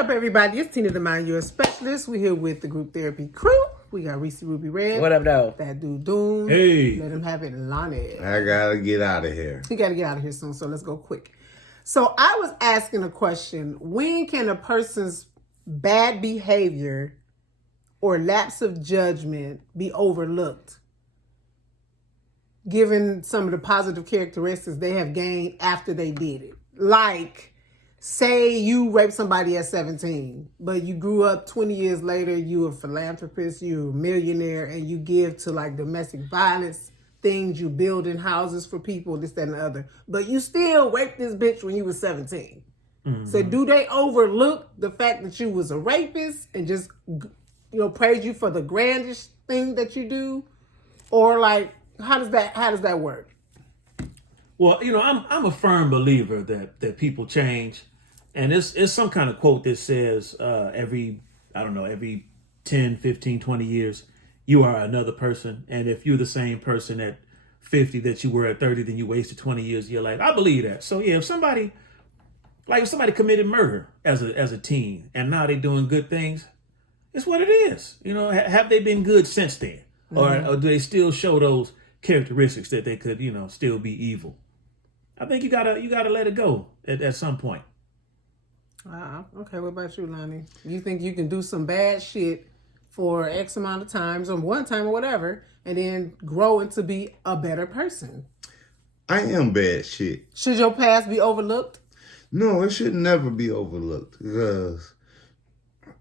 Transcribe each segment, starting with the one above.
up, everybody? It's Tina, the Mind Your Specialist. We're here with the group therapy crew. We got Reese Ruby Red. What up, though? That dude Doom. Hey. Let him have it, Lonnie. I gotta get out of here. He gotta get out of here soon, so let's go quick. So I was asking a question. When can a person's bad behavior or lapse of judgment be overlooked, given some of the positive characteristics they have gained after they did it? Like, say you raped somebody at 17, but you grew up 20 years later, you're a philanthropist, you're a millionaire, and you give to like domestic violence things, you building houses for people, this, that, and the other. But you still raped this bitch when you was 17. Mm-hmm. So do they overlook the fact that you was a rapist and just, praise you for the grandish thing that you do? Or like, how does that work? Well, I'm a firm believer that people change. And it's some kind of quote that says every 10, 15, 20 years, you are another person. And if you're the same person at 50 that you were at 30, then you wasted 20 years of your life. I believe that. So yeah, if somebody committed murder as a teen and now they're doing good things, it's what it is. Have they been good since then? Mm-hmm. Or do they still show those characteristics that they could, still be evil? I think you gotta let it go at some point. Okay, what about you, Lonnie? You think you can do some bad shit for X amount of times or one time or whatever, and then grow into be a better person? I am bad shit. Should your past be overlooked? No, it should never be overlooked because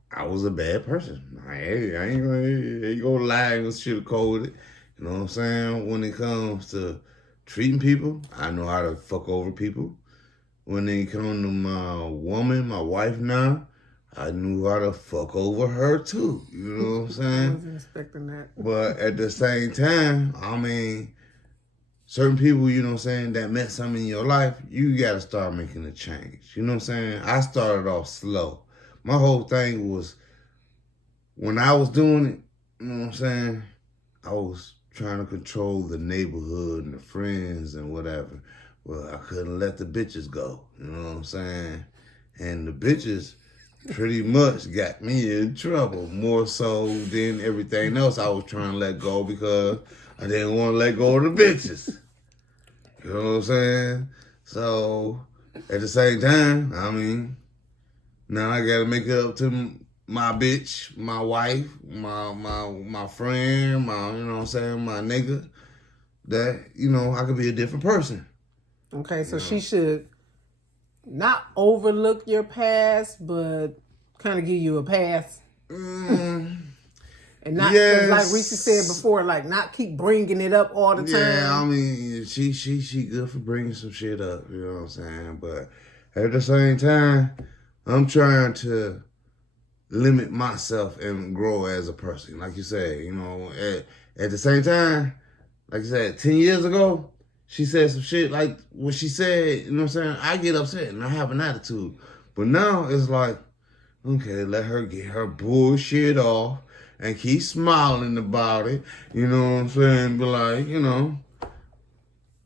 I was a bad person. I ain't gonna lie and sugarcoat it. You know what I'm saying? When it comes to treating people, I know how to fuck over people. When it comes to my woman, my wife now, I knew how to fuck over her too. You know what I'm saying? I wasn't expecting that. But at the same time, certain people, that meant something in your life, you gotta start making a change. You know what I'm saying? I started off slow. My whole thing was, when I was doing it, you know what I'm saying? I was trying to control the neighborhood and the friends and whatever. Well, I couldn't let the bitches go. You know what I'm saying? And the bitches pretty much got me in trouble, more so than everything else I was trying to let go because I didn't want to let go of the bitches. You know what I'm saying? So, at the same time, now I got to make it up to my bitch, my wife, my friend, my nigga, that, I could be a different person. Okay, so she should not overlook your past, but kind of give you a pass. And not, like Reese said before, like not keep bringing it up all the time. Yeah, she good for bringing some shit up, you know what I'm saying? But at the same time, I'm trying to limit myself and grow as a person. Like you said, at the same time, like you said, 10 years ago, she said some shit like what she said, you know what I'm saying? I get upset and I have an attitude. But now it's like, okay, let her get her bullshit off and keep smiling about it. You know what I'm saying? Be like,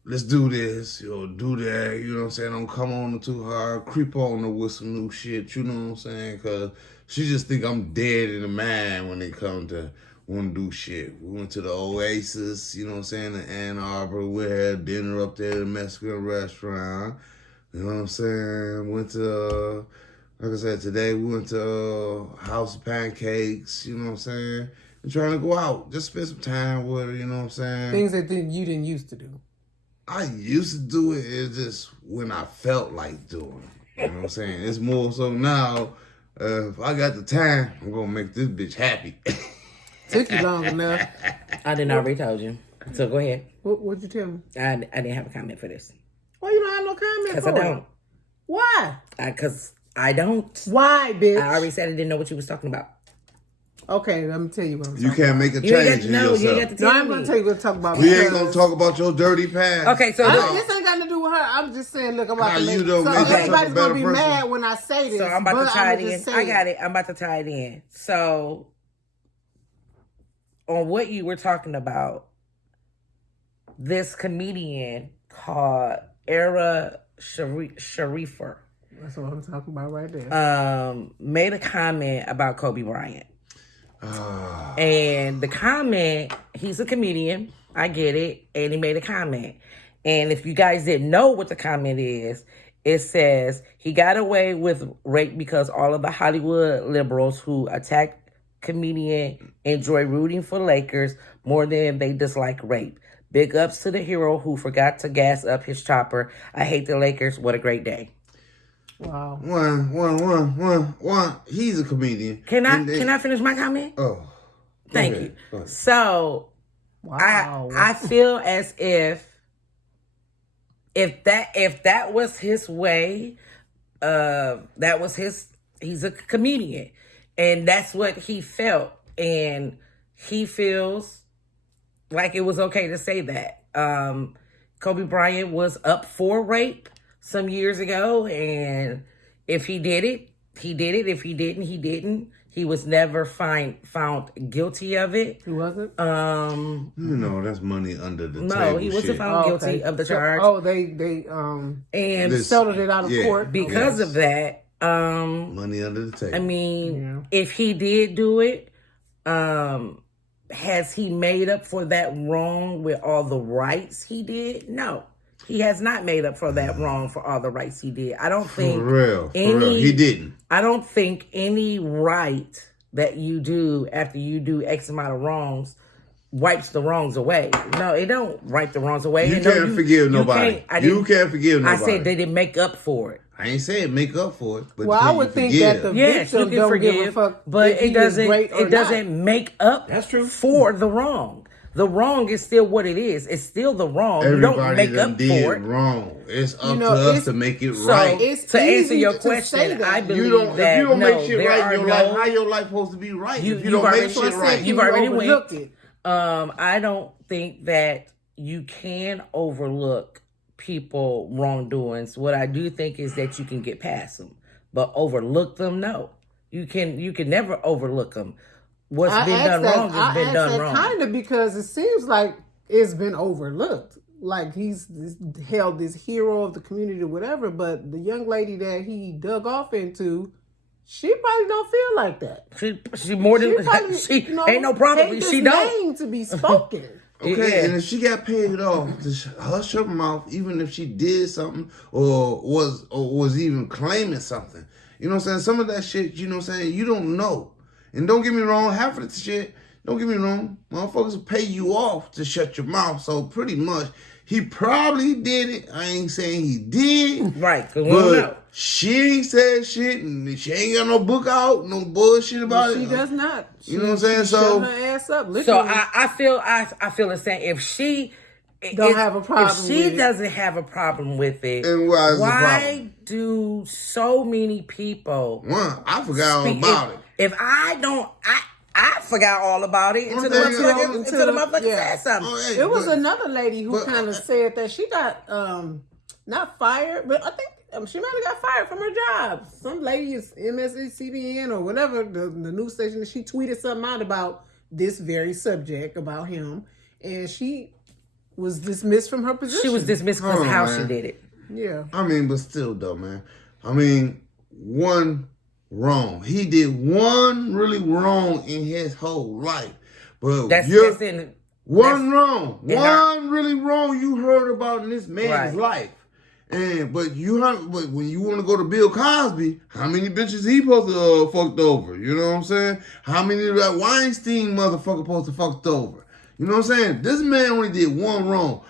let's do this, do that. You know what I'm saying? Don't come on too hard, creep on her with some new shit. You know what I'm saying? Because she just think I'm dead in the mind when it comes to want to do shit. We went to the Oasis, you know what I'm saying, in Ann Arbor. We had dinner up there at a Mexican restaurant. You know what I'm saying? Went to, like I said, today we went to House of Pancakes, you know what I'm saying? And trying to go out, just spend some time with her, you know what I'm saying? Things that you didn't used to do. I used to do it, it's just when I felt like doing it. You know what I'm saying? It's more so now, if I got the time, I'm going to make this bitch happy. Took you long enough. I didn't already told you. So go ahead. What'd you tell me? I didn't have a comment for this. Why you don't have no comment for it? Because I don't. Why? Because I don't. Why, bitch? I already said I didn't know what you was talking about. Okay, let me tell you what I'm talking You can't about. make a change in yourself. You ain't got to tell I'm going to tell you what to talk about. We ain't going to talk about your dirty past. Okay, so this ain't got to do with her. I'm just saying, look, I'm about to make you don't so make everybody's going to be person. mad when I say this. So I'm about to tie it in. I got it. I'm about to tie it in. So on what you were talking about, this comedian called Era Sharifer. That's what I'm talking about right there. Made a comment about Kobe Bryant. And the comment, he's a comedian. I get it. And he made a comment. And if you guys didn't know what the comment is, it says he got away with rape because all of the Hollywood liberals who attack comedian enjoy rooting for Lakers more than they dislike rape. Big ups to the hero who forgot to gas up his chopper. I hate the Lakers. What a great day. Wow. One. He's a comedian. Can I finish my comment? Oh. Thank you. So Wow. I feel as if that was his way, that was he's a comedian. And that's what he felt. And he feels like it was okay to say that. Kobe Bryant was up for rape some years ago. And if he did it, he did it. If he didn't, he didn't. He was never found guilty of it. He wasn't? That's money under the table. No, he wasn't found guilty of the charge. They and settled it out of court. Because of that. Money under the table. I mean, if he did do it, has he made up for that wrong with all the rights he did? No. He has not made up for that wrong for all the rights he did. I don't think for real. He didn't. I don't think any right that you do after you do X amount of wrongs wipes the wrongs away. No, it don't wipe the wrongs away. You can't forgive nobody. You can't forgive nobody. I said they didn't make up for it. I ain't saying make up for it, but I would think that the victim don't give a fuck. But it doesn't make up That's true. for the wrong. The wrong is still what it is. It's still the wrong. Everybody you don't make up did for it. Wrong. It's up to us to make it So, right. It's to answer easy your to question, say that. I believe If you don't make shit there right in are your life, how your life supposed to be right? If you don't make shit right. You've already overlooked went. it. I don't think that you can overlook people wrongdoings. What I do think is that you can get past them, but overlook them, no. You can never overlook them. What's been done wrong has been done wrong. Kind of because it seems like it's been overlooked. Like he's held this hero of the community or whatever, but the young lady that he dug off into, she probably don't feel like that. She more than she ain't no problem. She don't name to be spoken. Okay, and if she got paid off to hush her mouth, even if she did something or was even claiming something, you know what I'm saying? Some of that shit, you know what I'm saying, you don't know. And don't get me wrong, half of the shit, don't get me wrong, motherfuckers will pay you off to shut your mouth. So pretty much, he probably did it. I ain't saying he did. Right, because we but don't know. she ain't said shit, and she ain't got no book out, no bullshit about it. She does not. You know what I'm saying? So shut her ass up. Literally. So I feel the same. If she have a problem if she with it. doesn't have a problem with it, And why do so many people? I forgot all about it. If I don't, I forgot all about it until the motherfucker said something. Oh, hey, it was another lady who kind of said that she got not fired, but I think she might have got fired from her job. Some lady is MSNBC or whatever the news station, and she tweeted something out about this very subject about him, and she was dismissed from her position. She was dismissed because of how she did it. Yeah. I mean, but still though, man. I mean, one wrong. He did one really wrong in his whole life. But one wrong. One really wrong you heard about in this man's life. But when you want to go to Bill Cosby, how many bitches he supposed to fucked over? You know what I'm saying? How many of that Weinstein motherfucker supposed to fucked over? You know what I'm saying? This man only did one wrong.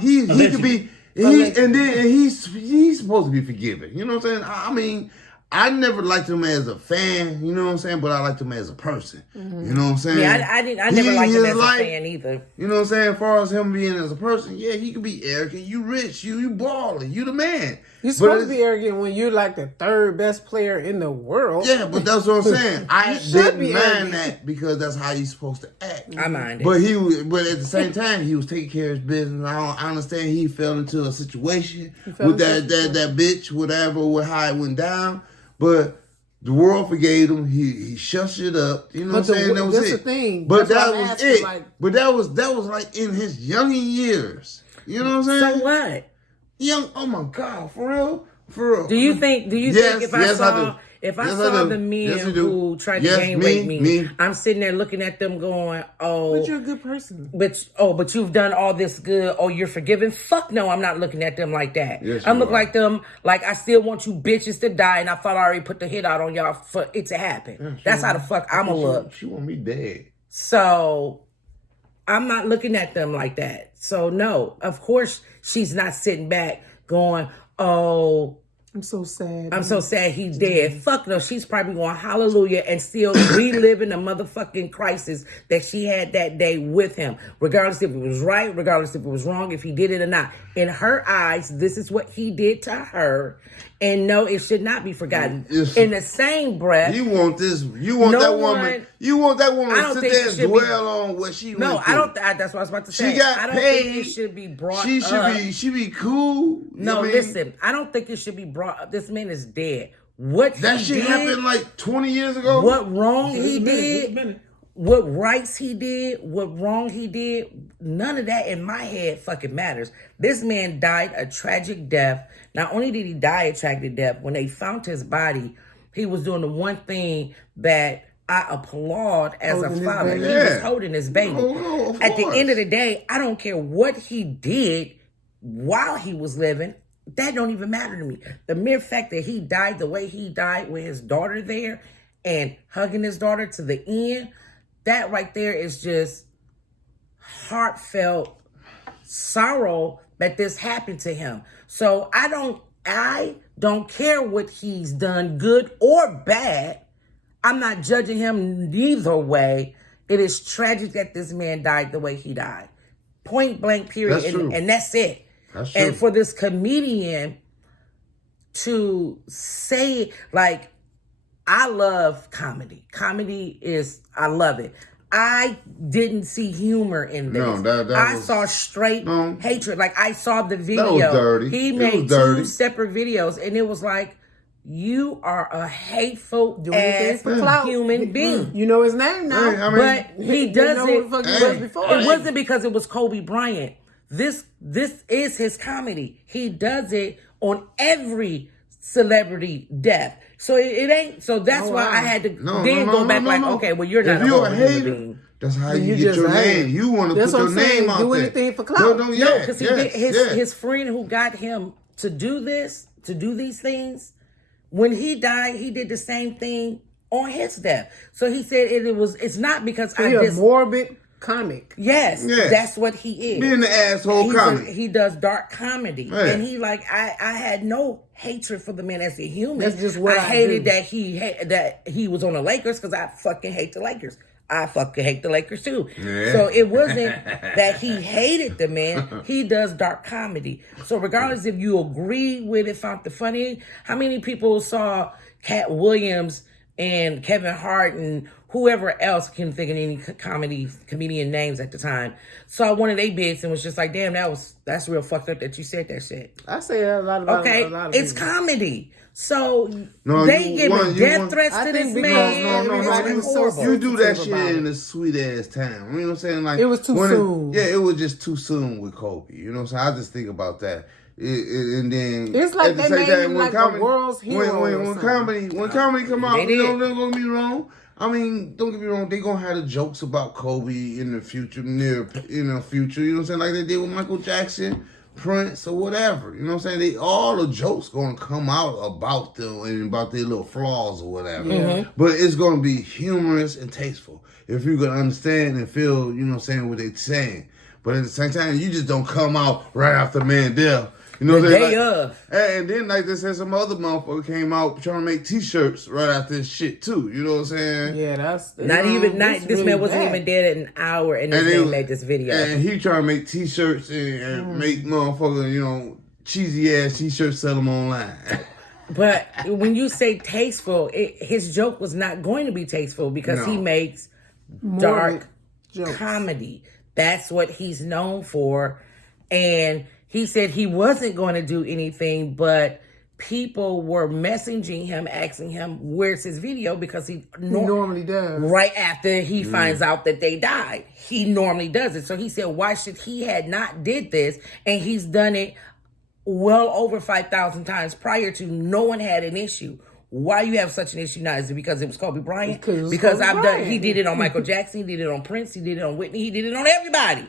He could be he's supposed to be forgiven. You know what I'm saying? I mean, I never liked him as a fan, you know what I'm saying? But I liked him as a person. Mm-hmm. You know what I'm saying? Yeah, I never liked him as a fan either. You know what I'm saying? As far as him being as a person, yeah, he could be arrogant. You rich, you balling, you the man. You're supposed to be arrogant when you're like the third best player in the world. Yeah, but that's what I'm saying. I didn't mind that because that's how you're supposed to act. I mind it. But at the same time, he was taking care of his business. I understand he fell into a situation with that bitch, whatever, with how it went down. But the world forgave him. He shut shit up. You know what I'm saying? That was that's it. The thing. But that's that was it. But that was like in his younger years. You know what I'm saying? So what? Oh my God, for real? For real. Do you think Yes, if I yes, I saw do. if I Yes, I saw do. the men Yes, you do. who tried to Yes, gang me, rape me. I'm sitting there looking at them going, But you're a good person. but you've done all this good. Oh, you're forgiven. Fuck no, I'm not looking at them like that. Yes, I you look are. like them like I still want you bitches to die, and I thought I already put the hit out on y'all for it to happen. That's how the fuck I'ma look. She want me dead. So I'm not looking at them like that. So no, of course she's not sitting back going, oh, I'm so sad. I'm so sad he's dead. Fuck no, she's probably going hallelujah and still reliving the motherfucking crisis that she had that day with him. Regardless if it was right, regardless if it was wrong, if he did it or not. In her eyes, this is what he did to her. And no, it should not be forgotten. In the same breath, You want this? You want No that woman? one- You want that woman I to don't sit think there it and should be- dwell on what she no, went through? I don't. That's what I was about to say. She got I don't paid. think it should be brought She should up. be. She be cool. No, I mean, listen. I don't think it should be brought up. This man is dead. What That he shit did, happened like 20 years ago. what wrong he It's did, been- what rights he did, what wrong he did, none of that in my head fucking matters. This man died a tragic death. Not only did he die a tragic death, when they found his body, he was doing the one thing that I applaud as Holding a his father. baby. He Yeah. was holding his baby. No, of At the course. end of the day, I don't care what he did while he was living. That don't even matter to me. The mere fact that he died the way he died with his daughter there and hugging his daughter to the end, that right there is just heartfelt sorrow that this happened to him. So I don't care what he's done, good or bad. I'm not judging him neither way. It is tragic that this man died the way he died. Point blank, period. That's true. And that's it. That's true. And for this comedian to say, like, I love comedy. Comedy is, I love it. I didn't see humor in this. No, that I was- saw straight No. hatred. Like, I saw the video. was dirty. He It was made dirty. two separate videos, and it was like, you are a hateful Do anything ass for clout. human being. You know his name now. Hey, I mean, But he Didn't does know who the it. fuck he Hey. was before. It wasn't because it was Kobe Bryant. This is his comedy. He does it on every celebrity death. So it ain't. So that's Oh, why wow. I had to No, then no, go no, back no, like, no. okay, well you're not If a you're a horrible human hater, being. that's how Then you you get just your hate. name. You want to That's put what your I'm saying. name out Do there. anything for clout. No, No, yeah, because yes, yes. his friend who got him to do this, to do these things, when he died, he did the same thing on his death. So he said it's not because I He a just morbid comic. yes, Yes. that's what he is. Being the asshole comic. He does dark comedy, Yeah. and he like I had no hatred for the man as a human. That's just what I hated do. that he was on the Lakers because I fucking hate the Lakers. I fucking hate the Lakers too. Yeah. So it wasn't that he hated the man. He does dark comedy. So regardless if you agree with it, found it funny, how many people saw Cat Williams and Kevin Hart and whoever else, can think of any comedian names at the time, saw one of their bits and was just like, damn, that's real fucked up that you said that shit. I say that a lot about Okay, a lot of it's people. comedy. So No, they you giving want- you death want- threats I to think this because man. everybody It's was so horrible. You do that sensitive shit about in it. a sweet ass time. You know what I'm saying? Like It was too when soon. Yeah, it was just too soon with Kobe. You know what I'm saying? I just think about that. And then It's like at the they same made time, him when like a world's hero or when something. comedy come out, They you know, did. don't get me wrong. I mean, don't get me wrong. They gonna have the jokes about Kobe in the future, future. You know what I'm saying? Like they did with Michael Jackson, Prince, or whatever. You know what I'm saying? All the jokes gonna come out about them and about their little flaws or whatever. But it's gonna be humorous and tasteful if you can understand and feel, you know what I'm saying, what they're saying. But at the same time, you just don't come out right after Mandela. You know The what I'm saying? day Like- of. And then, like they said, some other motherfucker came out trying to make T-shirts right after this shit too. You know what I'm saying? Yeah, that's This it's really man wasn't bad. even dead an hour, and this And they- man made this video. And he trying to make T-shirts and make motherfucker, cheesy ass T-shirts, sell them online. But when you say tasteful, his joke was not going to be tasteful because he No. makes Morbid dark jokes. comedy. That's what he's known for. And he said he wasn't going to do anything, but people were messaging him, asking him, where's his video? Because he He normally does. right after he finds out that they died. He normally does it. So he said, why should he had not did this? And he's done it well over 5,000 times prior to. No one had an issue. Why you have such an issue now? Is it because it was Kobe Bryant? Because Kobe Bryant. He did it on Michael Jackson. He did it on Prince. He did it on Whitney. He did it on everybody.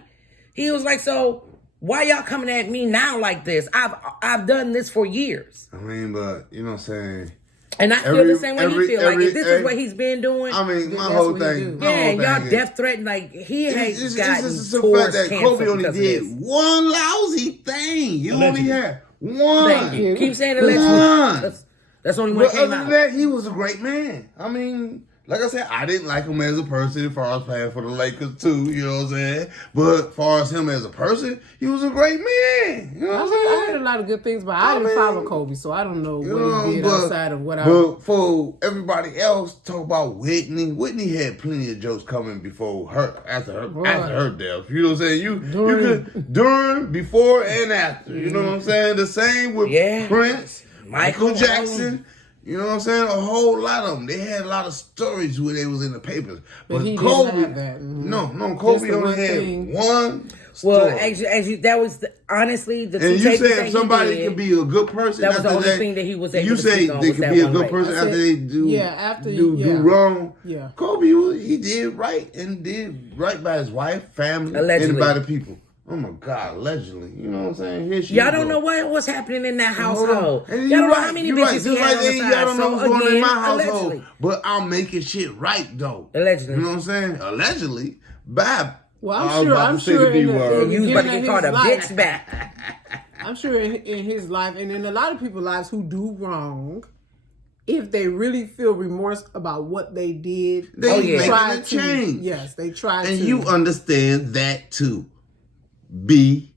He was like, so why y'all coming at me now like this? I've done this for years. I mean, but you know what I'm saying. And I feel the same way he feel. Like, if this is what he's been doing. I mean, my That's whole what he thing. do. Yeah, my whole y'all thing death threatened. Like, he has it's gotten just the towards fact that canceled Kobe only because of did this. one lousy thing. You only Allegedly. had one. Thank you. Keep saying One. allegedly. That's the only one But that came other out. than that, he was a great man. I mean, like I said, I didn't like him as a person as far as playing for the Lakers too, you know what I'm saying? But as far as him as a person, he was a great man. You know what I'm I heard saying? a lot of good things, but I didn't follow Kobe, so I don't know what he did outside of what I. But for everybody else, talk about Whitney. Whitney had plenty of jokes coming before her, after her death. You know what I'm saying? You could during, before, and after. You know what I'm saying? The same with Prince, Michael Jackson. You know what I'm saying? A whole lot of them. They had a lot of stories where they was in the papers. But he Kobe, didn't have that. no, Just Kobe the only one had thing. one story. Well, actually, that was honestly the two And you tapes say that if he somebody did. can be a good person, That was the after only thing that he was able you to say speak on they was can that be a one good way. person I after said- they do do wrong. Yeah. Kobe, he did right and did right by his wife, family, Allegedly. and by the people. Oh my God, allegedly. You know what I'm saying? Here she Y'all don't go. know what was happening in that Hold on. household. And Y'all you're don't know right, how many you're bitches right. he Just had like on the they- side. y'all don't know So what's going on in again, my household. allegedly. But I'm making shit right though. Allegedly. You know what I'm saying? Allegedly. Bye. Well, I I'm was sure. about I'm to say sure the B in the word. You was about to beginning get of called a his life, bitch back. I'm sure in his life and in a lot of people's lives who do wrong, if they really feel remorse about what they did, They making try a to change. Yes, they try to. And you understand that too. B.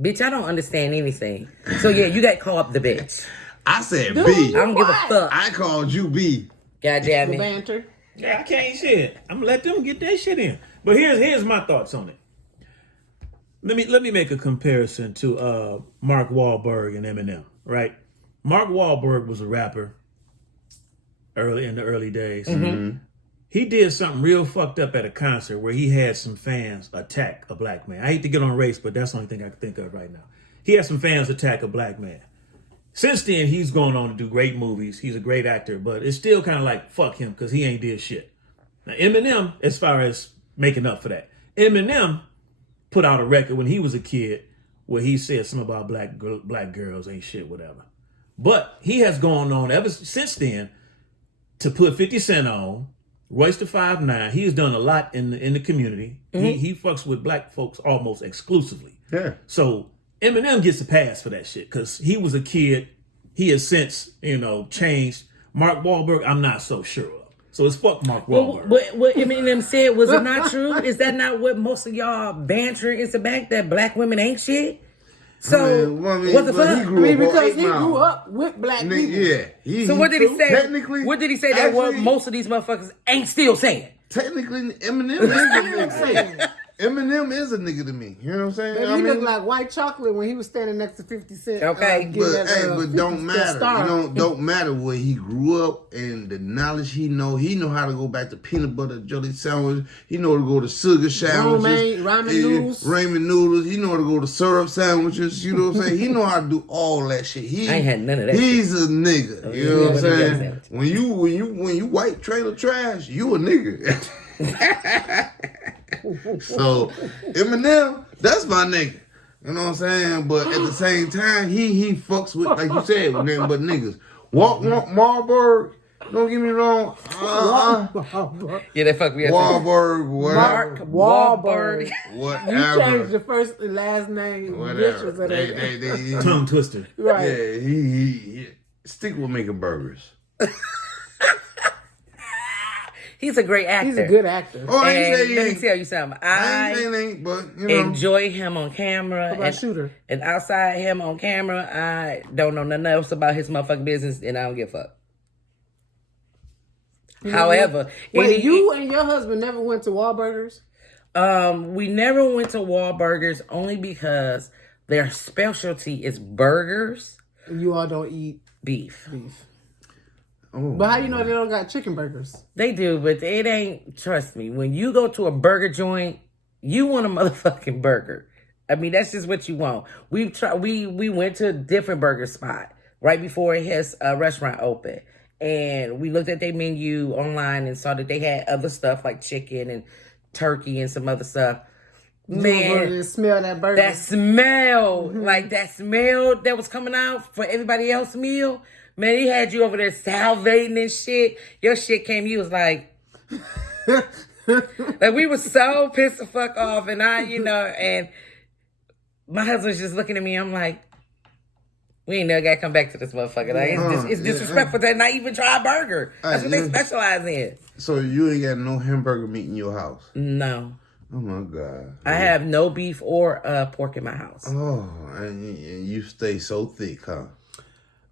Bitch, I don't understand anything. So yeah, you got called the bitch. I said Dude, B. I don't give a What? fuck. I called you B. God damn the it. banter. Yeah, I can't shit. I'm gonna let them get their shit in. But here's my thoughts on it. Let me make a comparison to Mark Wahlberg and Eminem. Right, Mark Wahlberg was a rapper in the early days. Mm-hmm. He did something real fucked up at a concert where he had some fans attack a black man. I hate to get on race, but that's the only thing I can think of right now. He had some fans attack a black man. Since then, he's gone on to do great movies. He's a great actor, but it's still kind of like, fuck him, because he ain't did shit. Now, Eminem, as far as making up for that, Eminem put out a record when he was a kid where he said something about black girls ain't shit, whatever. But he has gone on ever since then to put 50 Cent on, Royce the 5'9". He has done a lot in the community. Mm-hmm. He fucks with black folks almost exclusively. Yeah. So Eminem gets a pass for that shit because he was a kid. He has since, changed. Mark Wahlberg, I'm not so sure of. So it's fuck Mark Wahlberg. What Eminem said, was it not true? Is that not what most of y'all banter is about, that black women ain't shit? So, what the fuck? Because he grew up with black people. Yeah. So what did he say? Technically, what did he say that what most of these motherfuckers ain't still saying? Technically, Eminem is a nigga. Eminem is a nigga to me. You know what I'm saying? But he looked like white chocolate when he was standing next to 50 Cent. Okay. But don't matter. Don't matter where he grew up and the knowledge he know. He know how to go back to peanut butter jelly sandwich. He know to go to sugar sandwiches. Ramen noodles. He know how to go to syrup sandwiches. You know what I'm saying? He know how to do all that shit. I ain't had none of that. He's a nigga. You know what I'm saying? When you white trailer trash, you a nigga. So Eminem, that's my nigga. You know what I'm saying? But at the same time, he fucks with, like you said, with nothing but niggas. Marburg, don't get me wrong. Yeah, they fuck me up. Wahlberg, whatever. Mark Wahlberg. Whatever. You changed the first and last name. Whatever. They, Tongue twister. right. Yeah, he stick with making burgers. He's a great actor. He's a good actor. Oh, I ain't And saying he let me ain't. tell you something. I ain't saying he ain't, but you know. Enjoy him on camera. What about Shooter? And outside him on camera, I don't know nothing else about his motherfucking business, and I don't give a fuck. However, wait, you and your husband never went to Wahlburgers? We never went to Wahlburgers only because their specialty is burgers. You all don't eat beef. Oh, but how you know they don't got chicken burgers? They do, but it ain't, trust me, when you go to a burger joint, you want a motherfucking burger. I mean, that's just what you want. We've tried. We went to a different burger spot right before his restaurant opened, and we looked at their menu online and saw that they had other stuff like chicken and turkey and some other stuff. Man, you smell that burger. that smell, like that smell that was coming out for everybody else's meal. Man, he had you over there salivating and shit. Your shit came, you was like, like we were so pissed the fuck off. And and my husband's just looking at me. I'm like, we ain't never got to come back to this motherfucker. Like, it's disrespectful to not even try a burger. That's what they specialize in. So you ain't got no hamburger meat in your house? No. Oh my God. I have no beef or pork in my house. Oh, and you stay so thick, huh?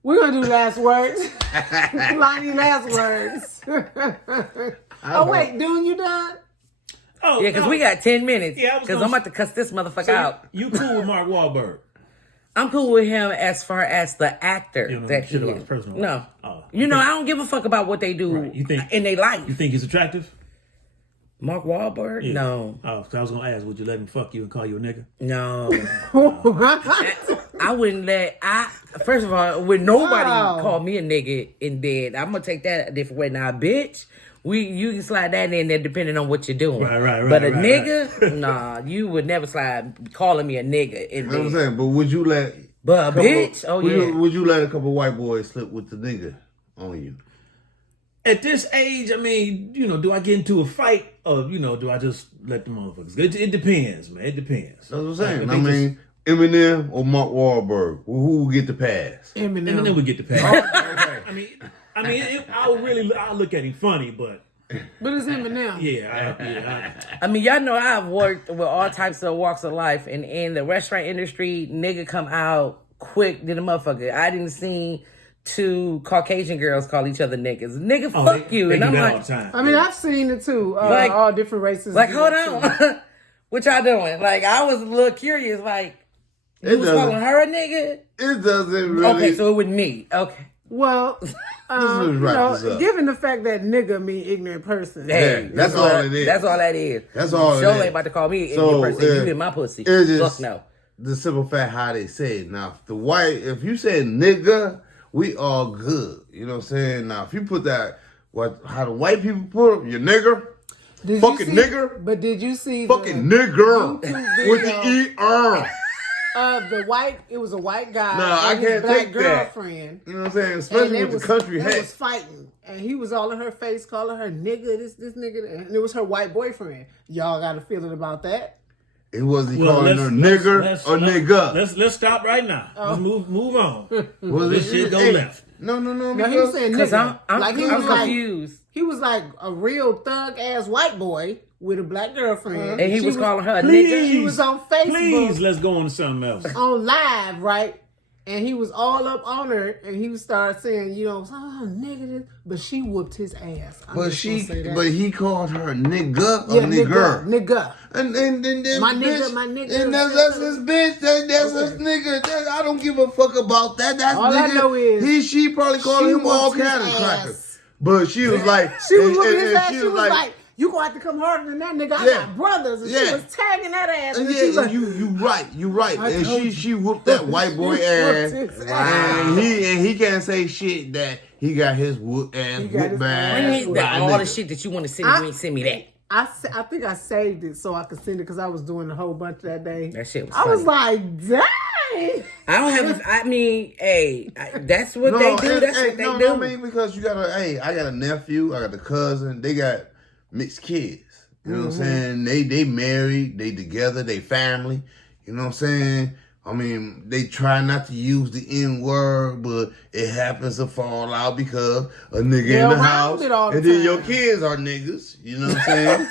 We're going to do last words. Lonnie, last words. Oh, wait, Dune, you done? Oh, Yeah, because we got 10 minutes. Yeah, I was because I'm about to cuss this motherfucker out. You cool with Mark Wahlberg? I'm cool with him as far as the actor You know, that he shit about is. his personal No. life. Oh, I don't give a fuck about what they do Right. You think- in their life. You think he's attractive? Mark Wahlberg? Yeah. No. Oh, so I was gonna ask, would you let him fuck you and call you a nigga? No. I wouldn't first of all, would nobody Wow. call me a nigga in bed. I'm gonna take that a different way. Now, bitch, you can slide that in there depending on what you're doing. Right, But a right, nigga, nah, you would never slide calling me a nigga in You know what I'm bed. saying? But would you let... But a bitch? Oh, yeah. Would you let a couple white boys slip with the nigga on you? At this age, I mean, do I get into a fight or, do I just let the motherfuckers? It depends, man. It depends. That's what I'm saying. Like, I mean, Eminem or Mark Wahlberg, who will get the pass? Eminem. And then we get the pass. I mean, I'll look at him funny, but But it's Eminem. I mean, y'all know I've worked with all types of walks of life, and in the restaurant industry, nigga come out quick than a motherfucker. I didn't see 2 Caucasian girls call each other niggas. Nigga, fuck you. They And do I'm that like, all the time. I mean, I've seen it too. Like- All different races. like, do hold that too. on. What y'all doing? Like, I was a little curious, like, It you was doesn't- calling her a nigga? It doesn't really... Okay, so it was me. Okay. Well, Let's wrap this up. given the fact that nigga mean ignorant person. Hey, that's all it is. That's all that is. That's all it Show is. ain't about to call me an So, ignorant person. yeah, You in my pussy. It's just Fuck no. the simple fact how they say it. Now, if you say nigga, we all good. You know what I'm saying? Now, if you put that, how the white people put them, you nigger, Did fucking you see, nigger, But did you see fucking the nigger YouTube with the video ER. of the white? It was a white guy No, I and his can't black take that. girlfriend. You know what I'm saying? And Especially they with the country they hat. was fighting, and he was all in her face, calling her nigga, this nigga, and it was her white boyfriend. Y'all got a feeling about that? It wasn't Well, calling her nigger or nigga. Let's stop right now. Let's move on. Was This shit go hey, left. No, No, he because was saying Because nigga. I'm like he was like confused. he was like a real thug ass white boy with a black girlfriend, And he was calling her a Please, nigga. She was on Facebook. Please, let's go on to something else. on live, right? And he was all up on her, and he started saying, oh, nigga, but she whooped his ass. But he called her nigga or yeah, nigger. nigga. And My bitch, nigga, my nigga. and that's his bitch. That's his nigga. I don't give a fuck about that. That's All nigga. I know is she probably called she him all whooped his kind of ass. crackers. But she was like, She was and- whooping and- his and ass. She was like, you gonna have to come harder than that, nigga. I Yeah. got brothers, and Yeah. she was tagging that ass. And And she was yeah, like, you right. I And told she whooped that white boy She ass. whooped his And he can't say shit that he got his whoop ass He got whooped his by ass Bring me whooped. by a all the nigga. shit that you want to send me. You ain't send me that. I think I saved it so I could send it because I was doing a whole bunch that day. That shit was I was funny. like, dang. I don't have. I mean, hey, that's what they do. That's what they do. No, I mean, because I got a nephew, I got a cousin, they got mixed kids. You know what I'm saying? They married, they together, they family. You know what I'm saying? I mean, they try not to use the N word, but it happens to fall out because a nigga They're in the around house, it all the and then your time. kids are niggas. You know what I'm saying?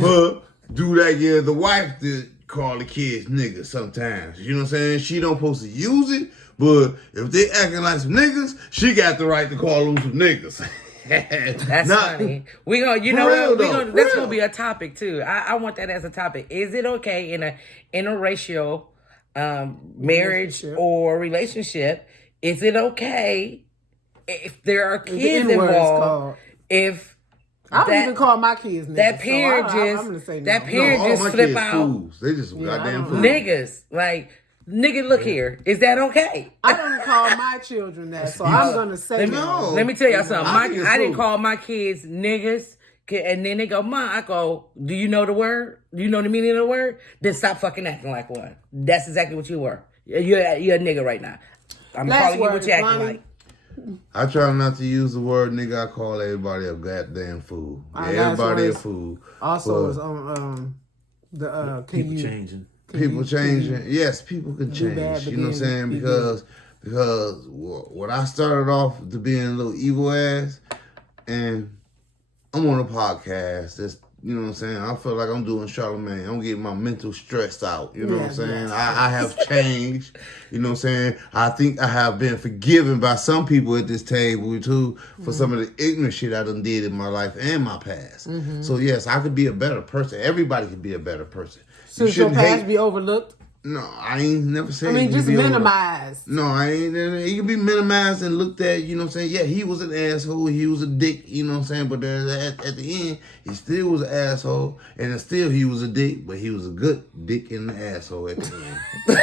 But do that, yeah, the wife did call the kids niggas sometimes. You know what I'm saying? She don't supposed to use it, but if they acting like some niggas, she got the right to call them some niggas. That's Not- funny. We gonna, you For know real, what? though, That's for real. gonna be a topic too. I want that as a topic. Is it okay in a interracial marriage Relationship. or relationship? Is it okay if there are kids N-word is involved? called. If I don't That- even call my kids niggas. that parent so I'm just- gonna say no. that No, parent all just my flip kids out. fools. They just Yeah, goddamn I fools. don't- Niggas. Like, nigga, look here. Is that okay? I don't call my children that, so deep. I'm gonna say Let me, no. let me tell y'all something. I think it's I didn't cool. call my kids niggas. And then they go, Mom, I go, do you know the word? Do you know the meaning of the word? Then stop fucking acting like one. That's exactly what you were. You're a nigga right now. I'm Last calling you word, what you acting Lonnie. like. I try not to use the word nigga. I call everybody a goddamn fool. Our Everybody a last words fool. Also, But is on the can People you changing. people changing. Yes, people can do bad, change. but You know what I'm then saying? be Because when I started off to being a little evil ass, and I'm on a podcast. That's, you know what I'm saying? I feel like I'm doing Charlamagne. I'm getting my mental stress out. You know what I'm Yes, saying? yes. I have changed. You know what I'm saying? I think I have been forgiven by some people at this table too for some of the ignorant shit I done did in my life and my past. So yes, I could be a better person. Everybody could be a better person. You Should your shouldn't past hate. be overlooked? No, I ain't never said. I mean, you just be over- minimize. No, I ain't. He can be minimized and looked at. You know what I'm saying? Yeah, he was an asshole. He was a dick. You know what I'm saying? But then at the end, he still was an asshole, and then still he was a dick. But he was a good dick and an asshole at the end.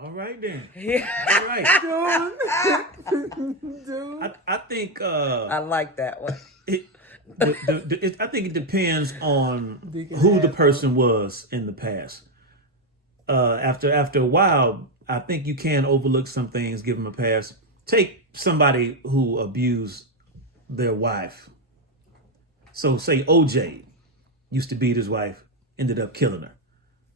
All right then. Yeah. All right. Dude. I think I like that one. I think it depends on Deacon who the asshole. person was in the past. After a while, I think you can overlook some things, give them a pass. Take somebody who abused their wife. So say OJ used to beat his wife, ended up killing her.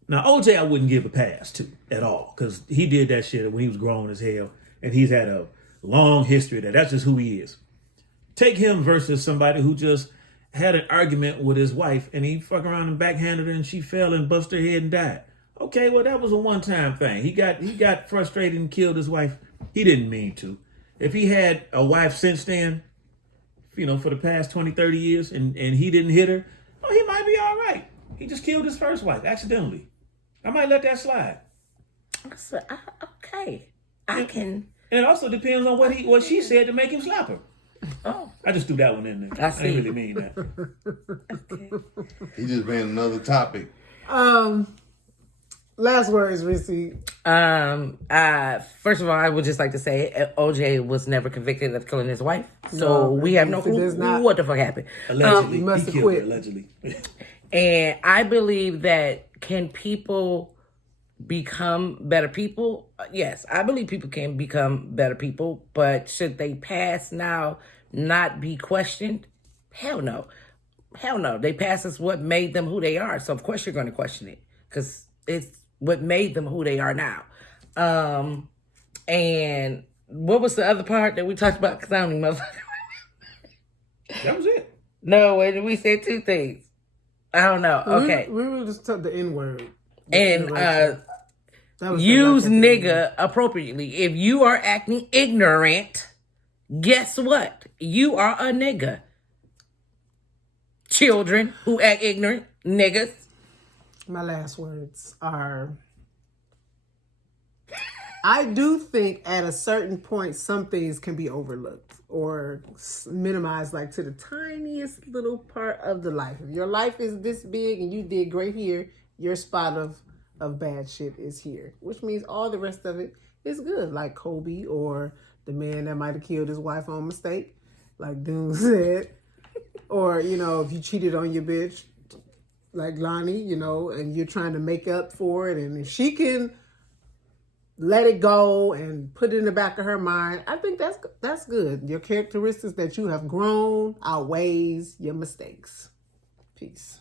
Now OJ I wouldn't give a pass to at all because he did that shit when he was grown as hell, and he's had a long history of that. That's just who he is. Take him versus somebody who just had an argument with his wife and he fucked around and backhanded her and she fell and busted her head and died. Okay, well that was a one-time thing. He got frustrated and killed his wife. He didn't mean to. If he had a wife since then, you know, for the past 20, 30 years and he didn't hit her, oh, he might be all right. He just killed his first wife accidentally. I might let that slide. So, okay. I can. And it also depends on what she said to make him slap her. Oh, I just threw that one in there. I see. didn't really mean that. okay. He just been another topic. Last words, Rissy. First of all, I would just like to say OJ was never convicted of killing his wife. So No, we have no if it clue does not- what the fuck happened. Allegedly, He must he have killed quit. her, allegedly. And I believe that can people become better people? Yes, I believe people can become better people, but should they pass now not be questioned? Hell no. Hell no. They pass is what made them who they are. So of course you're going to question it because it's what made them who they are now. And what was the other part that we talked about? Because I don't even know. That was it. No, and we said two things. I don't know. Okay. We will just took the N word. And That was use like nigga appropriately. If you are acting ignorant, guess what? You are a nigga. Children who act ignorant, niggas. My last words are I do think at a certain point some things can be overlooked or minimized like to the tiniest little part of the life. If your life is this big and you did great here, your spot of bad shit is here, which means all the rest of it is good, like Kobe or the man that might have killed his wife on mistake, like Doom said. Or, you know, if you cheated on your bitch, like Lonnie, you know, and you're trying to make up for it, and if she can let it go and put it in the back of her mind, I think that's good. Your characteristics that you have grown outweighs your mistakes. Peace.